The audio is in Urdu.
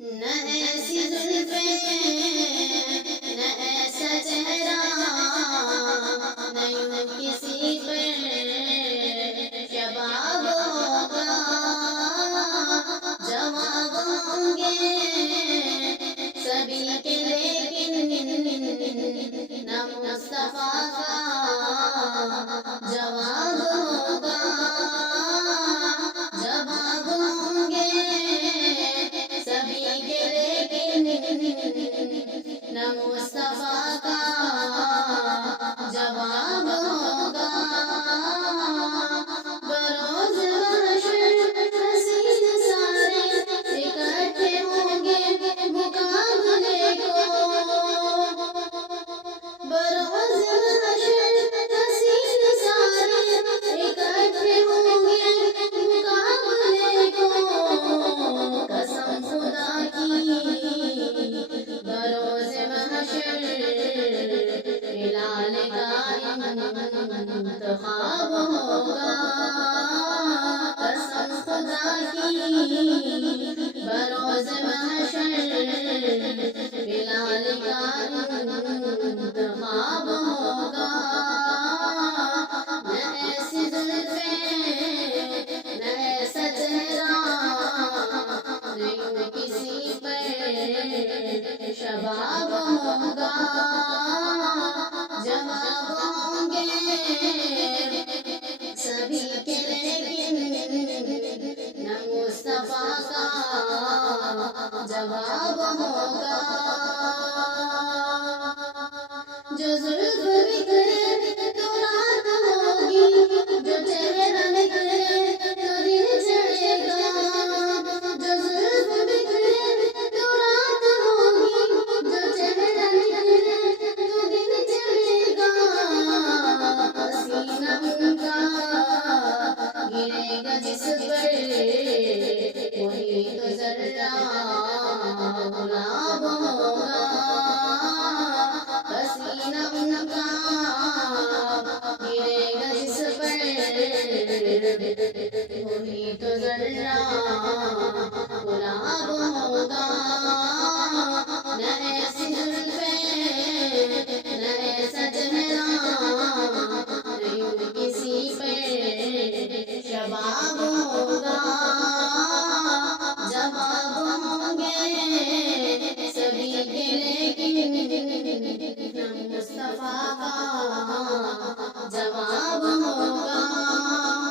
نہ ایسی زلفیں نہ ایسا چہرہ، نہ یوں کسی پر شباب ہوگا، جواب ہوں گے سبھی کے لیکن نہ مصطفیٰ کا جواب ہوگا، جواب ہوں گے سبھی کے لیکن نہ مصطفیٰ کا جواب ہوگا۔ بروز محشر حسین سارے اکٹھے ہوں گے مقابلے کو، بروز محشر حسین سارے اکٹھے ہوں گے مقابلے کو، قسم خدا کی بروز محشر بلال کا انتخاب ہوگا، قسم خدا کی بروز محشر بلال کا انتخاب ہوگا۔ نہ ایسی زلفیں نہ ایسا چہرہ، نہ یوں کسی پر شباب ہوگا، جواب ہوں گے سبھی کے لیکن نہ مصطفیٰ کا جواب ہوگا۔ جو زلف بکھرے تو رات ہوگی، جو چہرہ نکھرے تو دن چڑھے گا، جو زلف بکھرے تو رات ہوگی، جو چہرہ نکھرے تو دن چڑھے گا، پسینہ ان کا گرے گا جس پر وہی تو ذرہ گلاب ہوگا، پسینہ ان کا گرے گا جس پر وہی تو ذرہ